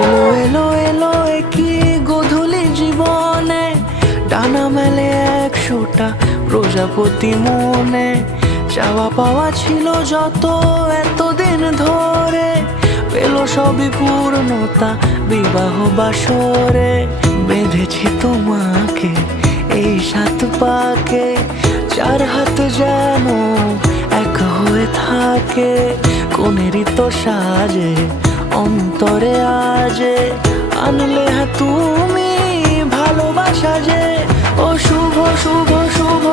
এলো এলো এলো কি গোধূলি জীবনে, ডানা মেলে 100টা প্রজাপতি মনে। চাওয়া পাওয়া ছিল যত এতদিন ধরে, পেল সবই পূর্ণতা বিবাহ বাসরে। বেঁধেছি তোমাকে এই 7 পাকে, 4 হাত যেন এক হয়ে থাকে। কোনেরই তো সাজে অন্তরে আজে, আনলে হ্যাঁ তুমি ভালোবাসা যে। ও শুভ শুভ শুভ